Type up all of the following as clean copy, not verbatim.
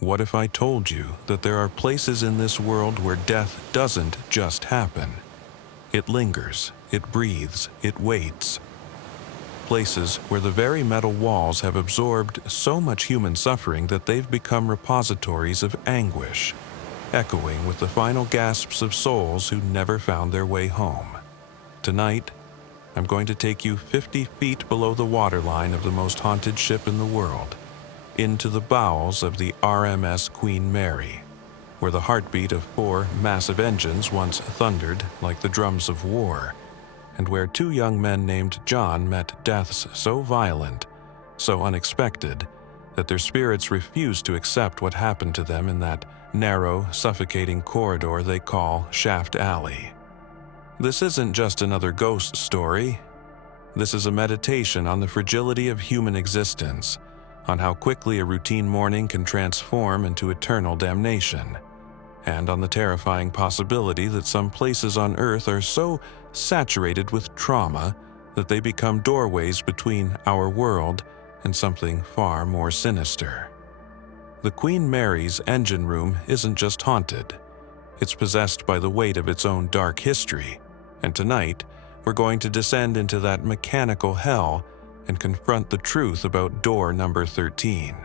What if I told you that there are places in this world where death doesn't just happen? It lingers, it breathes, it waits. Places where the very metal walls have absorbed so much human suffering that they've become repositories of anguish, echoing with the final gasps of souls who never found their way home. Tonight, I'm going to take you 50 feet below the waterline of the most haunted ship in the world, into the bowels of the RMS Queen Mary, where the heartbeat of 4 massive engines once thundered like the drums of war, and where 2 young men named John met deaths so violent, so unexpected, that their spirits refused to accept what happened to them in that narrow, suffocating corridor they call Shaft Alley. This isn't just another ghost story. This is a meditation on the fragility of human existence, on how quickly a routine morning can transform into eternal damnation, and on the terrifying possibility that some places on Earth are so saturated with trauma that they become doorways between our world and something far more sinister. The Queen Mary's engine room isn't just haunted. It's possessed by the weight of its own dark history, and tonight we're going to descend into that mechanical hell and confront the truth about door number 13.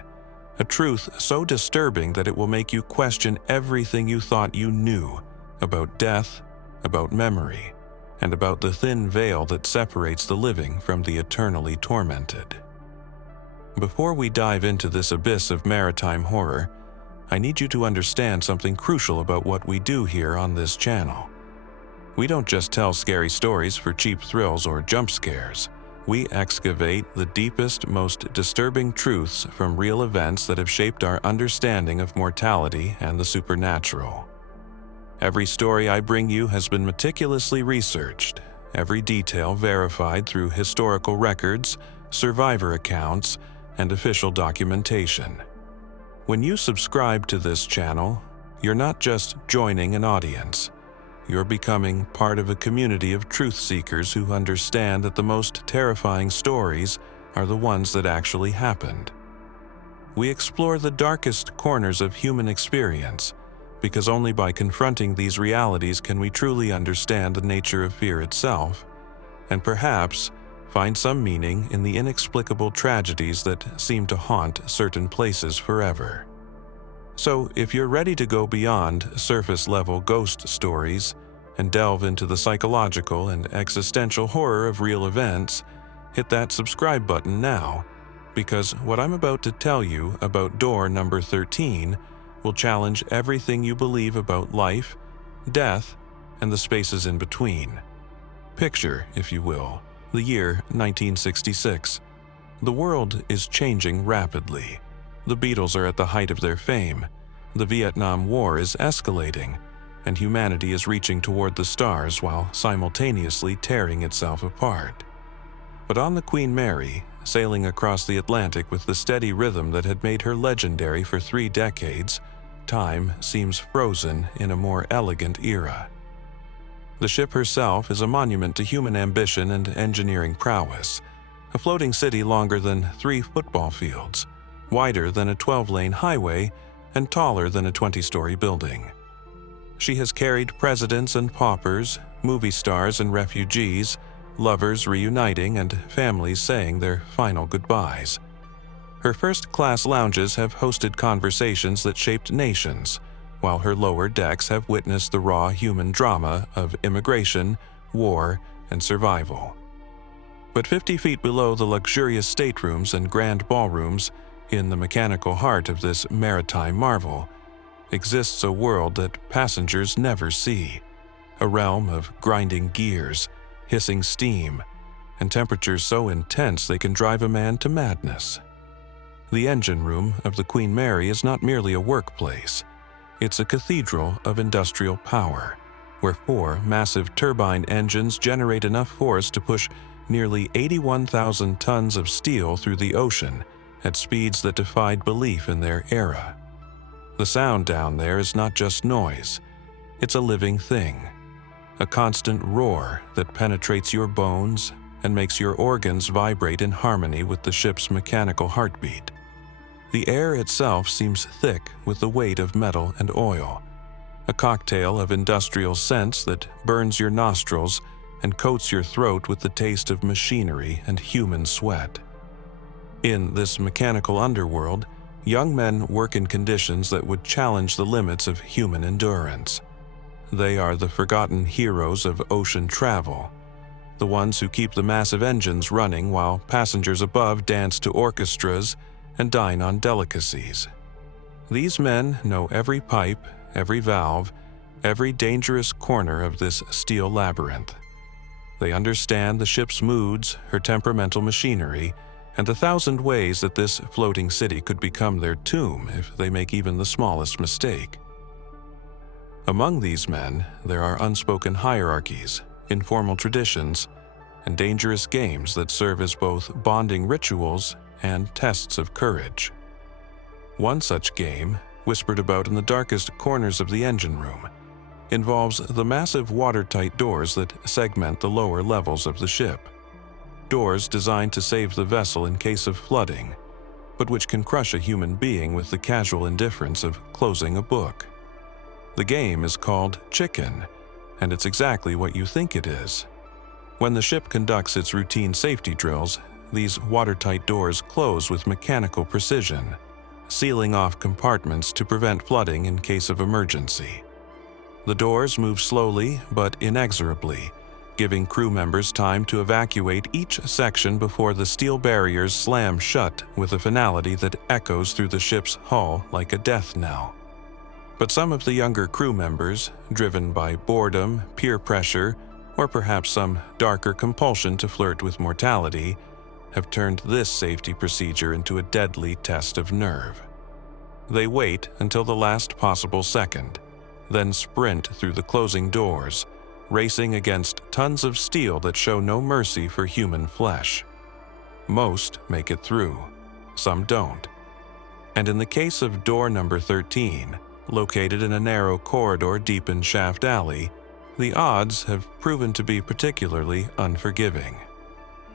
A truth so disturbing that it will make you question everything you thought you knew about death, about memory, and about the thin veil that separates the living from the eternally tormented. Before we dive into this abyss of maritime horror, I need you to understand something crucial about what we do here on this channel. We don't just tell scary stories for cheap thrills or jump scares. We excavate the deepest, most disturbing truths from real events that have shaped our understanding of mortality and the supernatural. Every story I bring you has been meticulously researched, every detail verified through historical records, survivor accounts, and official documentation. When you subscribe to this channel, you're not just joining an audience. You're becoming part of a community of truth seekers who understand that the most terrifying stories are the ones that actually happened. We explore the darkest corners of human experience, because only by confronting these realities can we truly understand the nature of fear itself, and perhaps find some meaning in the inexplicable tragedies that seem to haunt certain places forever. So, if you're ready to go beyond surface-level ghost stories and delve into the psychological and existential horror of real events, hit that subscribe button now, because what I'm about to tell you about door number 13 will challenge everything you believe about life, death, and the spaces in between. Picture, if you will, the year 1966. The world is changing rapidly. The Beatles are at the height of their fame. The Vietnam War is escalating, and humanity is reaching toward the stars while simultaneously tearing itself apart. But on the Queen Mary, sailing across the Atlantic with the steady rhythm that had made her legendary for 3 decades, time seems frozen in a more elegant era. The ship herself is a monument to human ambition and engineering prowess, a floating city longer than 3 football fields, wider than a 12-lane highway, and taller than a 20-story building. She has carried presidents and paupers, movie stars and refugees, lovers reuniting, and families saying their final goodbyes. Her first-class lounges have hosted conversations that shaped nations, while her lower decks have witnessed the raw human drama of immigration, war, and survival. But 50 feet below the luxurious staterooms and grand ballrooms, in the mechanical heart of this maritime marvel, exists a world that passengers never see, a realm of grinding gears, hissing steam, and temperatures so intense they can drive a man to madness. The engine room of the Queen Mary is not merely a workplace. It's a cathedral of industrial power, where 4 massive turbine engines generate enough force to push nearly 81,000 tons of steel through the ocean at speeds that defied belief in their era. The sound down there is not just noise, it's a living thing, a constant roar that penetrates your bones and makes your organs vibrate in harmony with the ship's mechanical heartbeat. The air itself seems thick with the weight of metal and oil, a cocktail of industrial scents that burns your nostrils and coats your throat with the taste of machinery and human sweat. In this mechanical underworld, young men work in conditions that would challenge the limits of human endurance. They are the forgotten heroes of ocean travel, the ones who keep the massive engines running while passengers above dance to orchestras and dine on delicacies. These men know every pipe, every valve, every dangerous corner of this steel labyrinth. They understand the ship's moods, her temperamental machinery, and the 1,000 ways that this floating city could become their tomb if they make even the smallest mistake. Among these men, there are unspoken hierarchies, informal traditions, and dangerous games that serve as both bonding rituals and tests of courage. One such game, whispered about in the darkest corners of the engine room, involves the massive watertight doors that segment the lower levels of the ship. Doors designed to save the vessel in case of flooding, but which can crush a human being with the casual indifference of closing a book. The game is called Chicken, and it's exactly what you think it is. When the ship conducts its routine safety drills, these watertight doors close with mechanical precision, sealing off compartments to prevent flooding in case of emergency. The doors move slowly but inexorably, giving crew members time to evacuate each section before the steel barriers slam shut with a finality that echoes through the ship's hull like a death knell. But some of the younger crew members, driven by boredom, peer pressure, or perhaps some darker compulsion to flirt with mortality, have turned this safety procedure into a deadly test of nerve. They wait until the last possible second, then sprint through the closing doors, racing against tons of steel that show no mercy for human flesh. Most make it through, some don't. And in the case of door number 13, located in a narrow corridor deep in Shaft Alley, the odds have proven to be particularly unforgiving.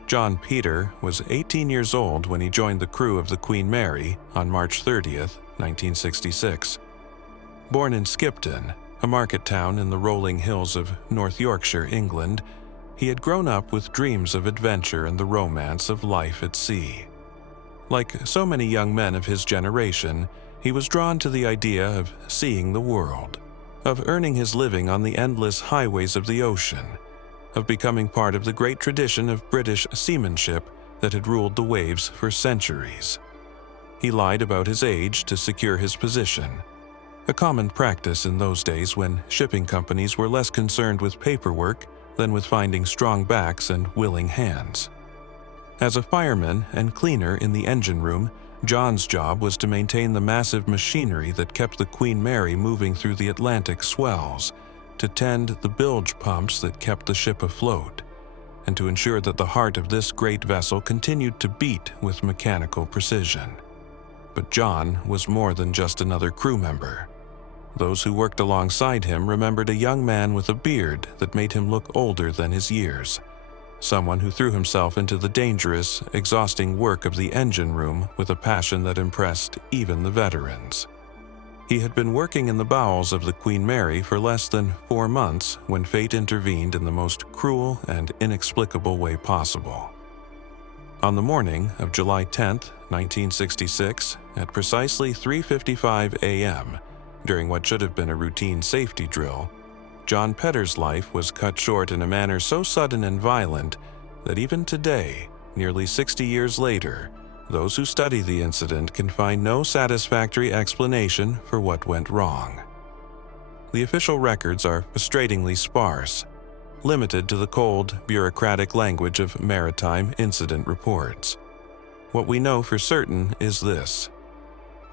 John Peter was 18 years old when he joined the crew of the Queen Mary on March 30th, 1966. Born in Skipton, a market town in the rolling hills of North Yorkshire, England, he had grown up with dreams of adventure and the romance of life at sea. Like so many young men of his generation, he was drawn to the idea of seeing the world, of earning his living on the endless highways of the ocean, of becoming part of the great tradition of British seamanship that had ruled the waves for centuries. He lied about his age to secure his position, a common practice in those days when shipping companies were less concerned with paperwork than with finding strong backs and willing hands. As a fireman and cleaner in the engine room, John's job was to maintain the massive machinery that kept the Queen Mary moving through the Atlantic swells, to tend the bilge pumps that kept the ship afloat, and to ensure that the heart of this great vessel continued to beat with mechanical precision. But John was more than just another crew member. Those who worked alongside him remembered a young man with a beard that made him look older than his years, someone who threw himself into the dangerous, exhausting work of the engine room with a passion that impressed even the veterans. He had been working in the bowels of the Queen Mary for less than 4 months when fate intervened in the most cruel and inexplicable way possible. On the morning of July 10, 1966, at precisely 3:55 a.m., during what should have been a routine safety drill, John Petter's life was cut short in a manner so sudden and violent that even today, nearly 60 years later, those who study the incident can find no satisfactory explanation for what went wrong. The official records are frustratingly sparse, limited to the cold, bureaucratic language of maritime incident reports. What we know for certain is this.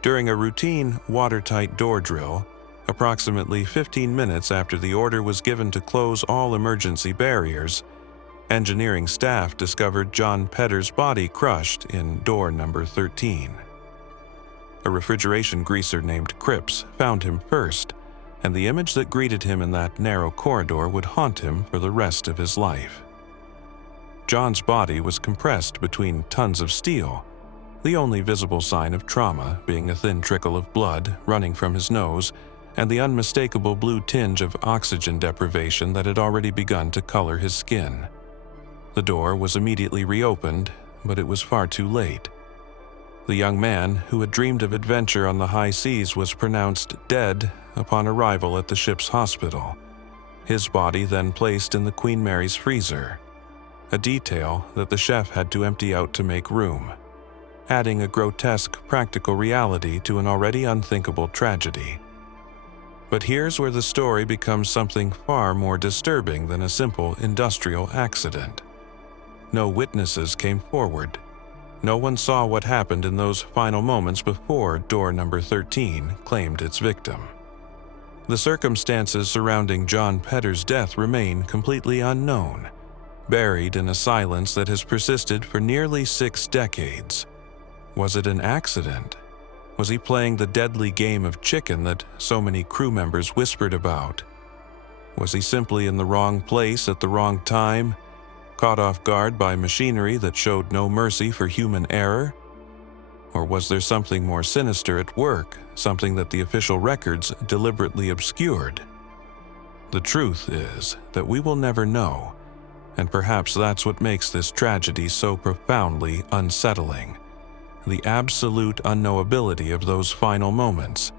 During a routine watertight door drill, approximately 15 minutes after the order was given to close all emergency barriers, engineering staff discovered John Petter's body crushed in door number 13. A refrigeration greaser named Cripps found him first, and the image that greeted him in that narrow corridor would haunt him for the rest of his life. John's body was compressed between tons of steel, the only visible sign of trauma being a thin trickle of blood running from his nose and the unmistakable blue tinge of oxygen deprivation that had already begun to color his skin. The door was immediately reopened, but it was far too late. The young man who had dreamed of adventure on the high seas was pronounced dead upon arrival at the ship's hospital, his body then placed in the Queen Mary's freezer, a detail that the chef had to empty out to make room, adding a grotesque practical reality to an already unthinkable tragedy. But here's where the story becomes something far more disturbing than a simple industrial accident. No witnesses came forward. No one saw what happened in those final moments before door number 13 claimed its victim. The circumstances surrounding John Petter's death remain completely unknown, buried in a silence that has persisted for nearly 6 decades. Was it an accident? Was he playing the deadly game of chicken that so many crew members whispered about? Was he simply in the wrong place at the wrong time, caught off guard by machinery that showed no mercy for human error? Or was there something more sinister at work, something that the official records deliberately obscured? The truth is that we will never know, and perhaps that's what makes this tragedy so profoundly unsettling. The absolute unknowability of those final moments,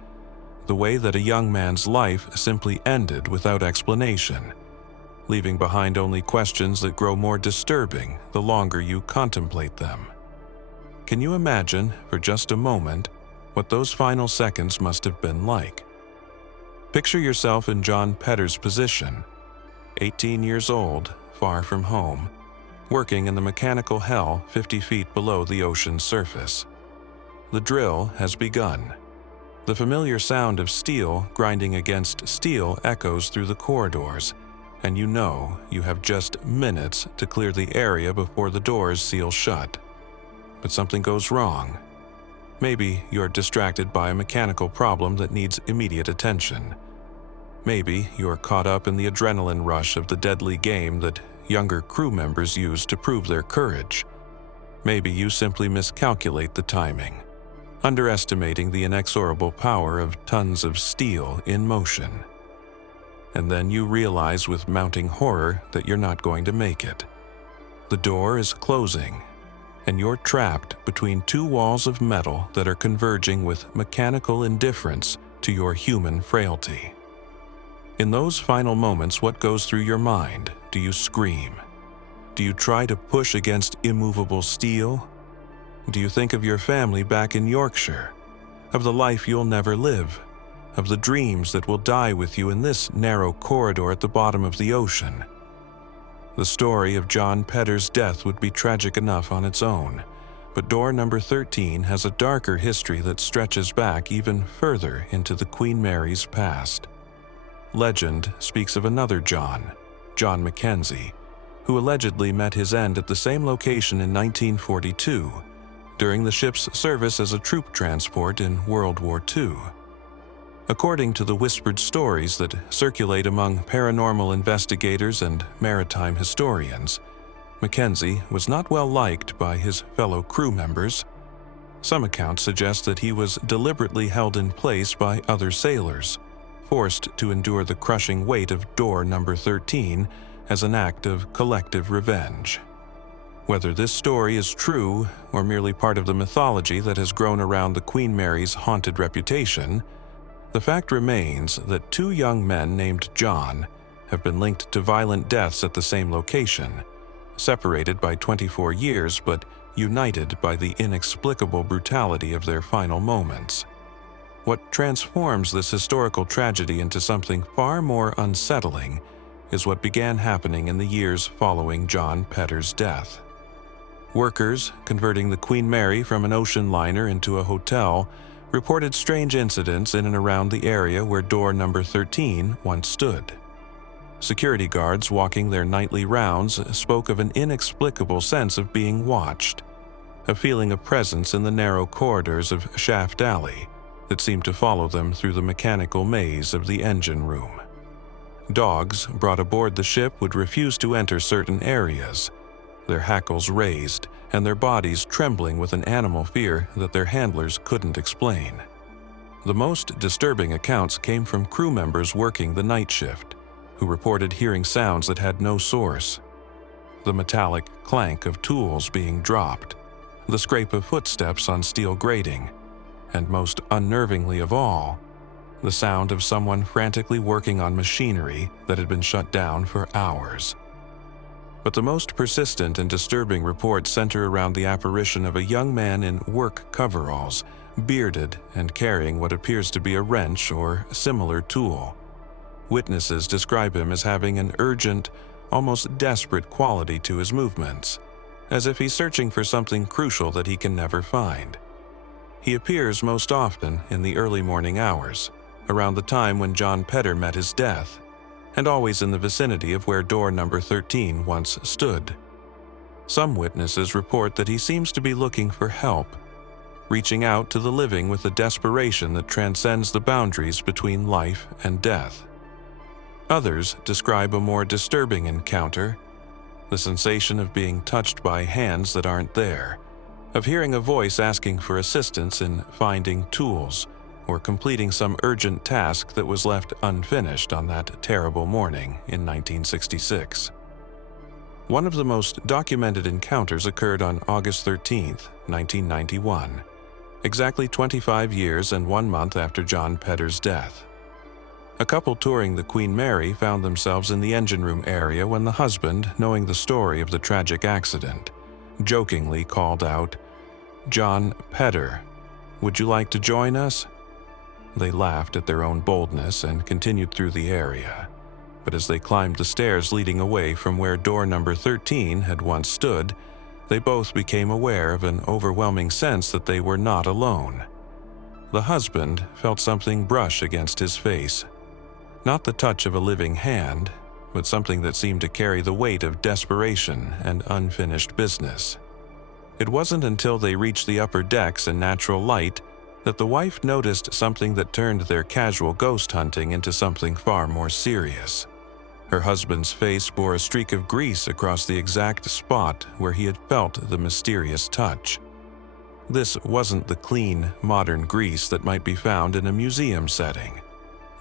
the way that a young man's life simply ended without explanation, leaving behind only questions that grow more disturbing the longer you contemplate them. Can you imagine, for just a moment, what those final seconds must have been like? Picture yourself in John Petter's position, 18 years old, far from home, working in the mechanical hell 50 feet below the ocean's surface. The drill has begun. The familiar sound of steel grinding against steel echoes through the corridors, and you know you have just minutes to clear the area before the doors seal shut. But something goes wrong. Maybe you're distracted by a mechanical problem that needs immediate attention. Maybe you're caught up in the adrenaline rush of the deadly game that younger crew members use to prove their courage. Maybe you simply miscalculate the timing, underestimating the inexorable power of tons of steel in motion. And then you realize with mounting horror that you're not going to make it. The door is closing, and you're trapped between 2 walls of metal that are converging with mechanical indifference to your human frailty. In those final moments, what goes through your mind? Do you scream? Do you try to push against immovable steel? Do you think of your family back in Yorkshire? Of the life you'll never live? Of the dreams that will die with you in this narrow corridor at the bottom of the ocean? The story of John Petter's death would be tragic enough on its own, but door number 13 has a darker history that stretches back even further into the Queen Mary's past. Legend speaks of another John Mackenzie, who allegedly met his end at the same location in 1942, during the ship's service as a troop transport in World War II. According to the whispered stories that circulate among paranormal investigators and maritime historians, Mackenzie was not well liked by his fellow crew members. Some accounts suggest that he was deliberately held in place by other sailors, forced to endure the crushing weight of door number 13 as an act of collective revenge. Whether this story is true or merely part of the mythology that has grown around the Queen Mary's haunted reputation, the fact remains that 2 young men named John have been linked to violent deaths at the same location, separated by 24 years but united by the inexplicable brutality of their final moments. What transforms this historical tragedy into something far more unsettling is what began happening in the years following John Petter's death. Workers converting the Queen Mary from an ocean liner into a hotel reported strange incidents in and around the area where door number 13 once stood. Security guards walking their nightly rounds spoke of an inexplicable sense of being watched, a feeling of presence in the narrow corridors of Shaft Alley that seemed to follow them through the mechanical maze of the engine room. Dogs brought aboard the ship would refuse to enter certain areas. their hackles raised and their bodies trembling with an animal fear that their handlers couldn't explain. The most disturbing accounts came from crew members working the night shift, who reported hearing sounds that had no source. The metallic clank of tools being dropped, the scrape of footsteps on steel grating, and most unnervingly of all, the sound of someone frantically working on machinery that had been shut down for hours. But the most persistent and disturbing reports center around the apparition of a young man in work coveralls, bearded and carrying what appears to be a wrench or similar tool. Witnesses describe him as having an urgent, almost desperate quality to his movements, as if he's searching for something crucial that he can never find. He appears most often in the early morning hours, around the time when John Pedder met his death, and always in the vicinity of where door number 13 once stood. Some witnesses report that he seems to be looking for help, reaching out to the living with a desperation that transcends the boundaries between life and death. Others describe a more disturbing encounter, the sensation of being touched by hands that aren't there, of hearing a voice asking for assistance in finding tools or completing some urgent task that was left unfinished on that terrible morning in 1966. One of the most documented encounters occurred on August 13, 1991, exactly 25 years and 1 month after John Pedder's death. A couple touring the Queen Mary found themselves in the engine room area when the husband, knowing the story of the tragic accident, jokingly called out, "John Pedder, would you like to join us?" They laughed at their own boldness and continued through the area. But as they climbed the stairs leading away from where door number 13 had once stood, they both became aware of an overwhelming sense that they were not alone. The husband felt something brush against his face. Not the touch of a living hand, but something that seemed to carry the weight of desperation and unfinished business. It wasn't until they reached the upper decks and natural light that the wife noticed something that turned their casual ghost hunting into something far more serious. Her husband's face bore a streak of grease across the exact spot where he had felt the mysterious touch. This wasn't the clean, modern grease that might be found in a museum setting.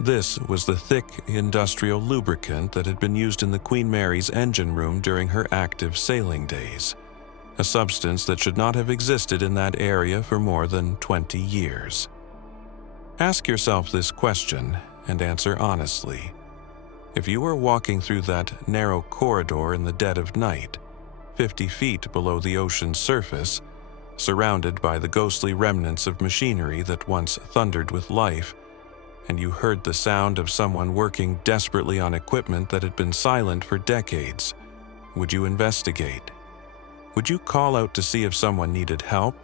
This was the thick industrial lubricant that had been used in the Queen Mary's engine room during her active sailing days, a substance that should not have existed in that area for more than 20 years. Ask yourself this question and answer honestly. If you were walking through that narrow corridor in the dead of night, 50 feet below the ocean's surface, surrounded by the ghostly remnants of machinery that once thundered with life, and you heard the sound of someone working desperately on equipment that had been silent for decades, would you investigate? Would you call out to see if someone needed help,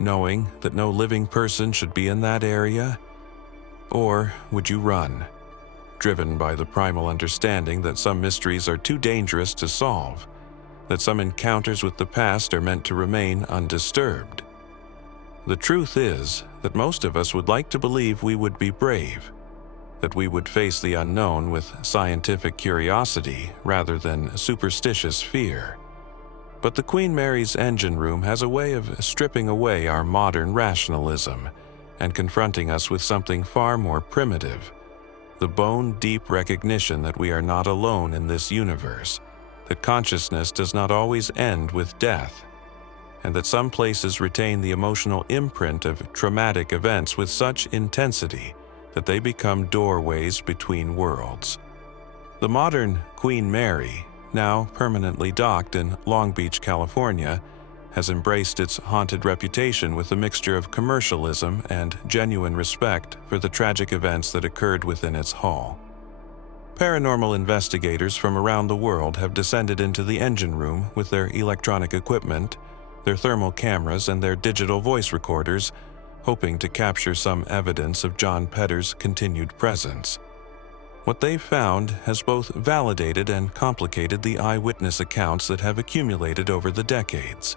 knowing that no living person should be in that area? Or would you run, driven by the primal understanding that some mysteries are too dangerous to solve, that some encounters with the past are meant to remain undisturbed? The truth is that most of us would like to believe we would be brave, that we would face the unknown with scientific curiosity rather than superstitious fear. But the Queen Mary's engine room has a way of stripping away our modern rationalism and confronting us with something far more primitive, the bone-deep recognition that we are not alone in this universe, that consciousness does not always end with death, and that some places retain the emotional imprint of traumatic events with such intensity that they become doorways between worlds. The modern Queen Mary, now permanently docked in Long Beach, California, has embraced its haunted reputation with a mixture of commercialism and genuine respect for the tragic events that occurred within its hull. Paranormal investigators from around the world have descended into the engine room with their electronic equipment, their thermal cameras, and their digital voice recorders, hoping to capture some evidence of John Pedder's continued presence. What they've found has both validated and complicated the eyewitness accounts that have accumulated over the decades.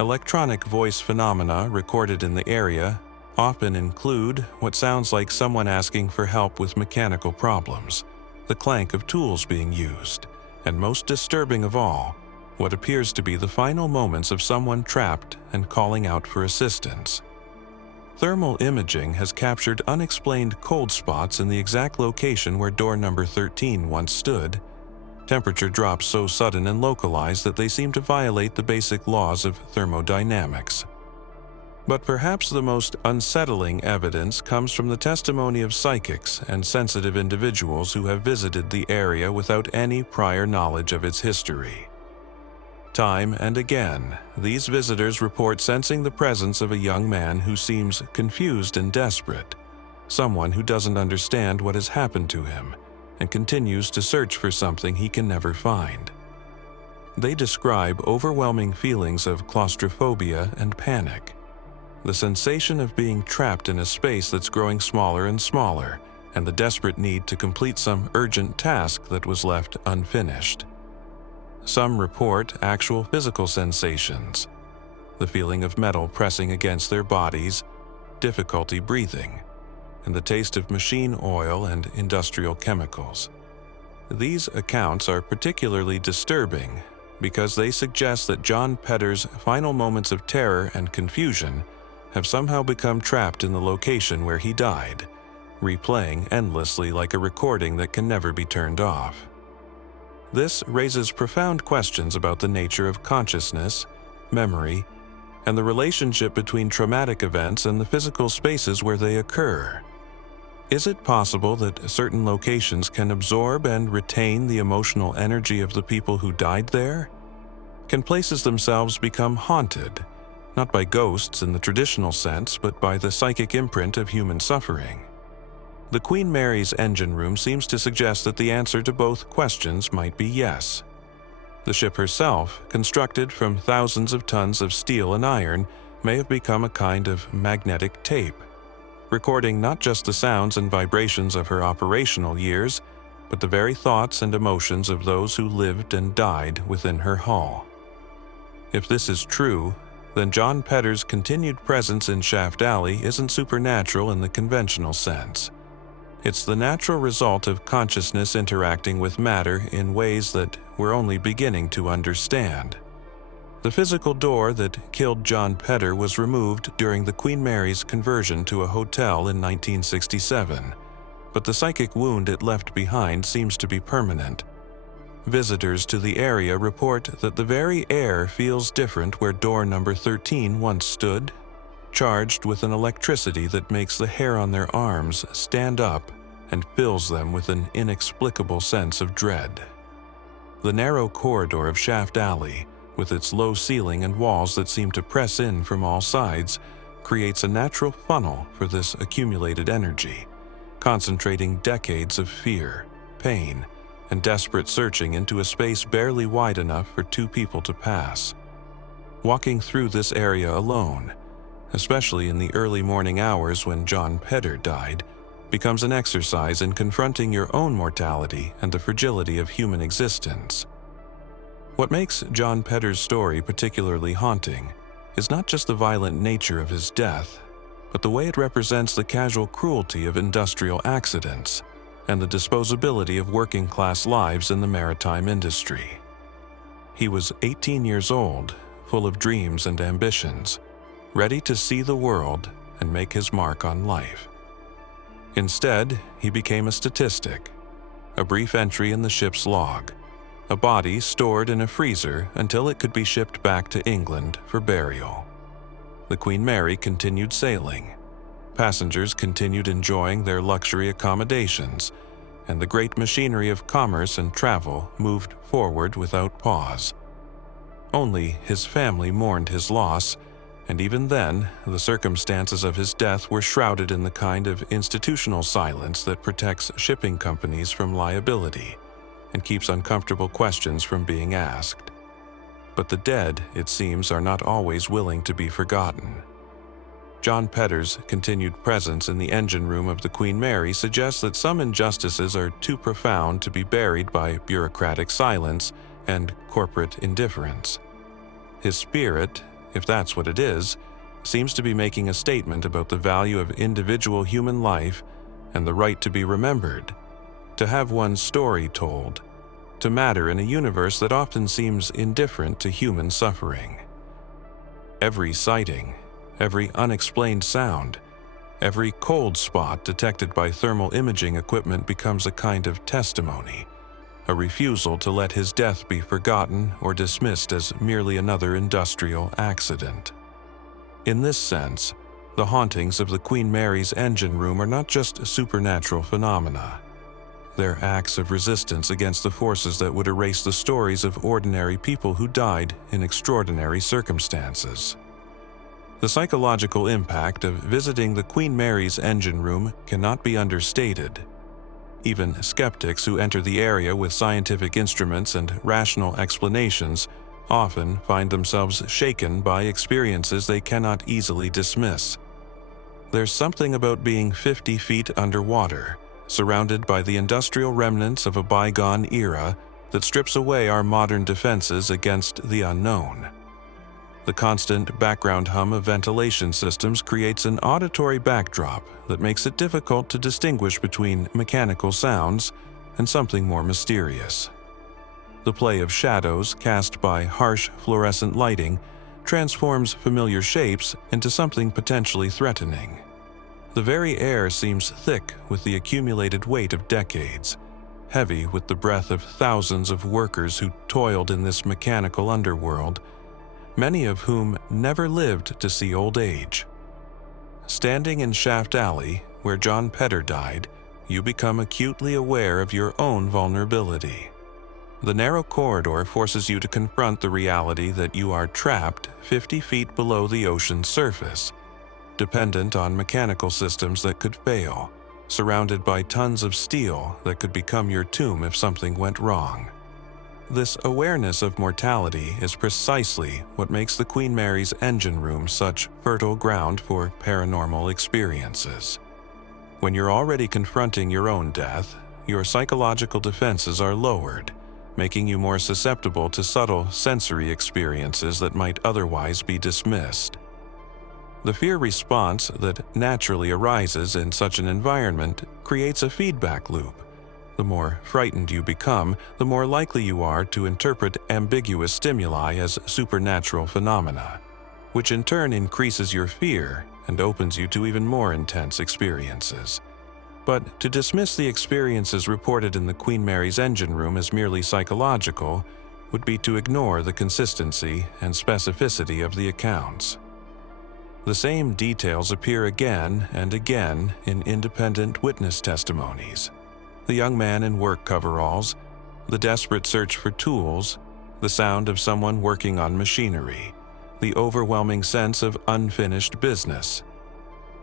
Electronic voice phenomena recorded in the area often include what sounds like someone asking for help with mechanical problems, the clank of tools being used, and most disturbing of all, what appears to be the final moments of someone trapped and calling out for assistance. Thermal imaging has captured unexplained cold spots in the exact location where door number 13 once stood. Temperature drops so sudden and localized that they seem to violate the basic laws of thermodynamics. But perhaps the most unsettling evidence comes from the testimony of psychics and sensitive individuals who have visited the area without any prior knowledge of its history. Time and again, these visitors report sensing the presence of a young man who seems confused and desperate, someone who doesn't understand what has happened to him and continues to search for something he can never find. They describe overwhelming feelings of claustrophobia and panic, the sensation of being trapped in a space that's growing smaller and smaller, and the desperate need to complete some urgent task that was left unfinished. Some report actual physical sensations, the feeling of metal pressing against their bodies, difficulty breathing, and the taste of machine oil and industrial chemicals. These accounts are particularly disturbing because they suggest that John Petter's final moments of terror and confusion have somehow become trapped in the location where he died, replaying endlessly like a recording that can never be turned off. This raises profound questions about the nature of consciousness, memory, and the relationship between traumatic events and the physical spaces where they occur. Is it possible that certain locations can absorb and retain the emotional energy of the people who died there? Can places themselves become haunted, not by ghosts in the traditional sense, but by the psychic imprint of human suffering? The Queen Mary's engine room seems to suggest that the answer to both questions might be yes. The ship herself, constructed from thousands of tons of steel and iron, may have become a kind of magnetic tape, recording not just the sounds and vibrations of her operational years, but the very thoughts and emotions of those who lived and died within her hull. If this is true, then John Petter's continued presence in Shaft Alley isn't supernatural in the conventional sense. It's the natural result of consciousness interacting with matter in ways that we're only beginning to understand. The physical door that killed John Petter was removed during the Queen Mary's conversion to a hotel in 1967, but the psychic wound it left behind seems to be permanent. Visitors to the area report that the very air feels different where door number 13 once stood, charged with an electricity that makes the hair on their arms stand up and fills them with an inexplicable sense of dread. The narrow corridor of Shaft Alley, with its low ceiling and walls that seem to press in from all sides, creates a natural funnel for this accumulated energy, concentrating decades of fear, pain, and desperate searching into a space barely wide enough for two people to pass. Walking through this area alone, especially in the early morning hours when John Petter died, becomes an exercise in confronting your own mortality and the fragility of human existence. What makes John Petter's story particularly haunting is not just the violent nature of his death, but the way it represents the casual cruelty of industrial accidents and the disposability of working-class lives in the maritime industry. He was 18 years old, full of dreams and ambitions, ready to see the world and make his mark on life. Instead, he became a statistic, a brief entry in the ship's log, a body stored in a freezer until it could be shipped back to England for burial. The Queen Mary continued sailing. Passengers continued enjoying their luxury accommodations, and the great machinery of commerce and travel moved forward without pause. Only his family mourned his loss, and even then, the circumstances of his death were shrouded in the kind of institutional silence that protects shipping companies from liability and keeps uncomfortable questions from being asked. But the dead, it seems, are not always willing to be forgotten. John Petter's continued presence in the engine room of the Queen Mary suggests that some injustices are too profound to be buried by bureaucratic silence and corporate indifference. His spirit, if that's what it is, seems to be making a statement about the value of individual human life and the right to be remembered, to have one's story told, to matter in a universe that often seems indifferent to human suffering. Every sighting, every unexplained sound, every cold spot detected by thermal imaging equipment becomes a kind of testimony, a refusal to let his death be forgotten or dismissed as merely another industrial accident. In this sense, the hauntings of the Queen Mary's engine room are not just supernatural phenomena. They're acts of resistance against the forces that would erase the stories of ordinary people who died in extraordinary circumstances. The psychological impact of visiting the Queen Mary's engine room cannot be understated. Even skeptics who enter the area with scientific instruments and rational explanations often find themselves shaken by experiences they cannot easily dismiss. There's something about being 50 feet underwater, surrounded by the industrial remnants of a bygone era, that strips away our modern defenses against the unknown. The constant background hum of ventilation systems creates an auditory backdrop that makes it difficult to distinguish between mechanical sounds and something more mysterious. The play of shadows cast by harsh fluorescent lighting transforms familiar shapes into something potentially threatening. The very air seems thick with the accumulated weight of decades, heavy with the breath of thousands of workers who toiled in this mechanical underworld, many of whom never lived to see old age. Standing in Shaft Alley, where John Pedder died, you become acutely aware of your own vulnerability. The narrow corridor forces you to confront the reality that you are trapped 50 feet below the ocean's surface, dependent on mechanical systems that could fail, surrounded by tons of steel that could become your tomb if something went wrong. This awareness of mortality is precisely what makes the Queen Mary's engine room such fertile ground for paranormal experiences. When you're already confronting your own death, your psychological defenses are lowered, making you more susceptible to subtle sensory experiences that might otherwise be dismissed. The fear response that naturally arises in such an environment creates a feedback loop. The more frightened you become, the more likely you are to interpret ambiguous stimuli as supernatural phenomena, which in turn increases your fear and opens you to even more intense experiences. But to dismiss the experiences reported in the Queen Mary's engine room as merely psychological would be to ignore the consistency and specificity of the accounts. The same details appear again and again in independent witness testimonies. The young man in work coveralls, the desperate search for tools, the sound of someone working on machinery, the overwhelming sense of unfinished business.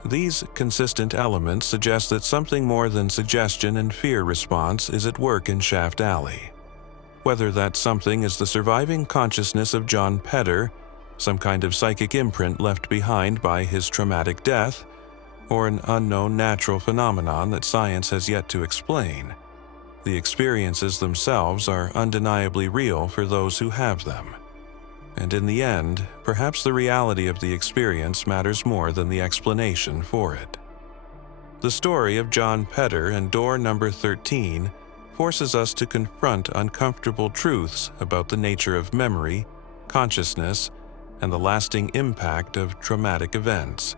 These consistent elements suggest that something more than suggestion and fear response is at work in Shaft Alley. Whether that something is the surviving consciousness of John Pedder, some kind of psychic imprint left behind by his traumatic death, or an unknown natural phenomenon that science has yet to explain, the experiences themselves are undeniably real for those who have them. And in the end, perhaps the reality of the experience matters more than the explanation for it. The story of John Pedder and door number 13 forces us to confront uncomfortable truths about the nature of memory, consciousness, and the lasting impact of traumatic events.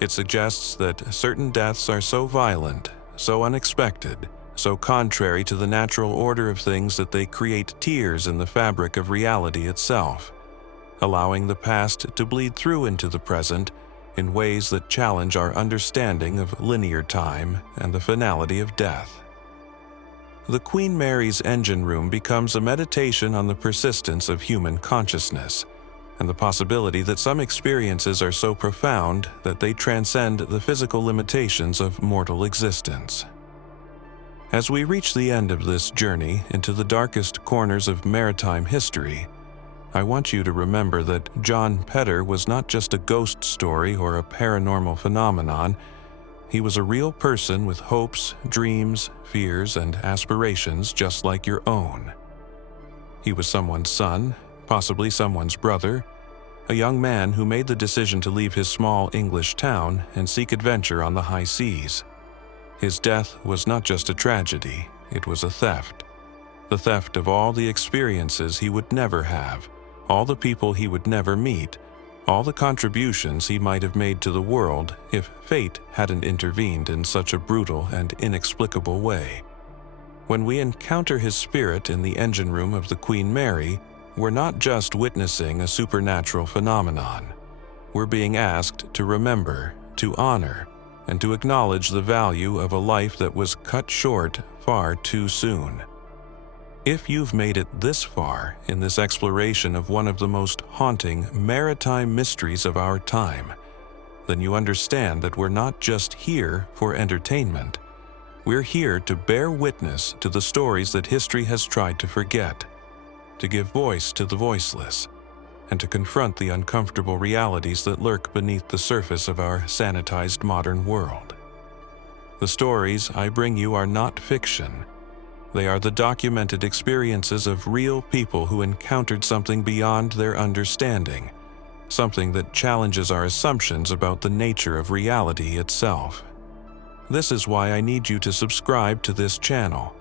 It suggests that certain deaths are so violent, so unexpected, so contrary to the natural order of things that they create tears in the fabric of reality itself, allowing the past to bleed through into the present in ways that challenge our understanding of linear time and the finality of death. The Queen Mary's engine room becomes a meditation on the persistence of human consciousness, and the possibility that some experiences are so profound that they transcend the physical limitations of mortal existence. As we reach the end of this journey into the darkest corners of maritime history, I want you to remember that John Pedder was not just a ghost story or a paranormal phenomenon. He was a real person with hopes, dreams, fears, and aspirations just like your own. He was someone's son, possibly someone's brother, a young man who made the decision to leave his small English town and seek adventure on the high seas. His death was not just a tragedy, it was a theft. the theft of all the experiences he would never have, all the people he would never meet, all the contributions he might have made to the world if fate hadn't intervened in such a brutal and inexplicable way. When we encounter his spirit in the engine room of the Queen Mary, we're not just witnessing a supernatural phenomenon. We're being asked to remember, to honor, and to acknowledge the value of a life that was cut short far too soon. If you've made it this far in this exploration of one of the most haunting maritime mysteries of our time, then you understand that we're not just here for entertainment. We're here to bear witness to the stories that history has tried to forget, to give voice to the voiceless, and to confront the uncomfortable realities that lurk beneath the surface of our sanitized modern world. The stories I bring you are not fiction. They are the documented experiences of real people who encountered something beyond their understanding, something that challenges our assumptions about the nature of reality itself. This is why I need you to subscribe to this channel,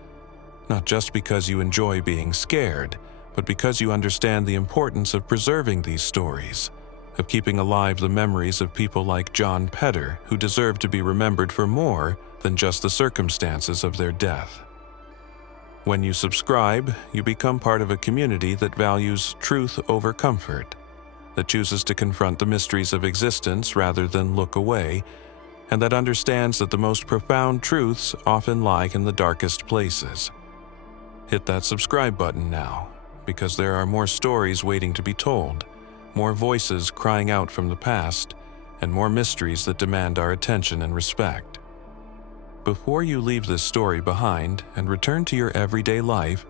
not just because you enjoy being scared, but because you understand the importance of preserving these stories, of keeping alive the memories of people like John Pedder, who deserve to be remembered for more than just the circumstances of their death. When you subscribe, you become part of a community that values truth over comfort, that chooses to confront the mysteries of existence rather than look away, and that understands that the most profound truths often lie in the darkest places. Hit that subscribe button now, because there are more stories waiting to be told, more voices crying out from the past, and more mysteries that demand our attention and respect. Before you leave this story behind and return to your everyday life,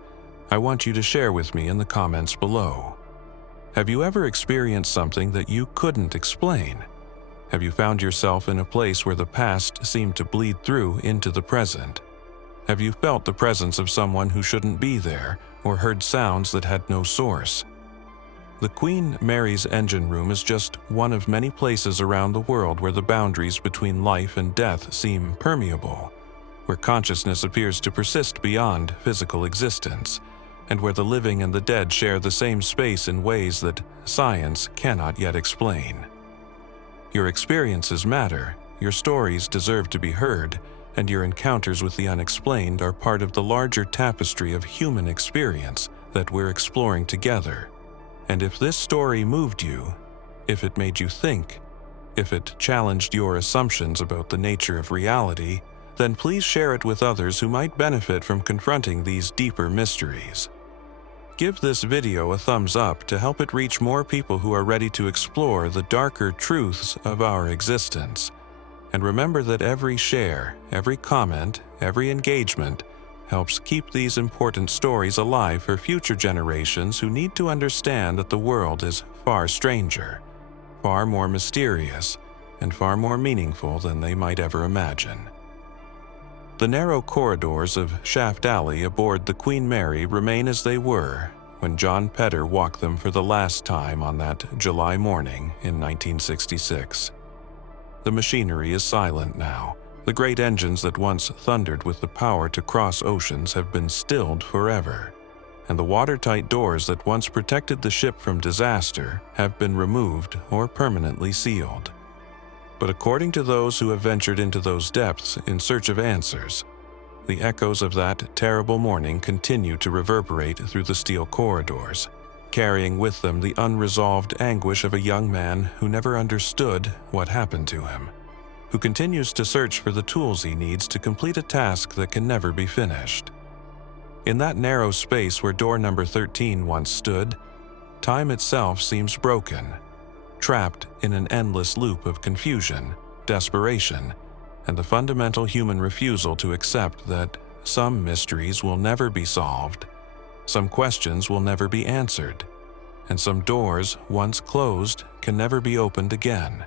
I want you to share with me in the comments below. Have you ever experienced something that you couldn't explain? Have you found yourself in a place where the past seemed to bleed through into the present? Have you felt the presence of someone who shouldn't be there, or heard sounds that had no source? The Queen Mary's engine room is just one of many places around the world where the boundaries between life and death seem permeable, where consciousness appears to persist beyond physical existence, and where the living and the dead share the same space in ways that science cannot yet explain. Your experiences matter, your stories deserve to be heard, and your encounters with the unexplained are part of the larger tapestry of human experience that we're exploring together. And if this story moved you, if it made you think, if it challenged your assumptions about the nature of reality, then please share it with others who might benefit from confronting these deeper mysteries. Give this video a thumbs up to help it reach more people who are ready to explore the darker truths of our existence. And remember that every share, every comment, every engagement helps keep these important stories alive for future generations who need to understand that the world is far stranger, far more mysterious, and far more meaningful than they might ever imagine. The narrow corridors of Shaft Alley aboard the Queen Mary remain as they were when John Pedder walked them for the last time on that July morning in 1966. The machinery is silent now. The great engines that once thundered with the power to cross oceans have been stilled forever, and the watertight doors that once protected the ship from disaster have been removed or permanently sealed. But according to those who have ventured into those depths in search of answers, the echoes of that terrible morning continue to reverberate through the steel corridors, carrying with them the unresolved anguish of a young man who never understood what happened to him, who continues to search for the tools he needs to complete a task that can never be finished. In that narrow space where door number 13 once stood, time itself seems broken, trapped in an endless loop of confusion, desperation, and the fundamental human refusal to accept that some mysteries will never be solved, some questions will never be answered, and some doors once closed can never be opened again.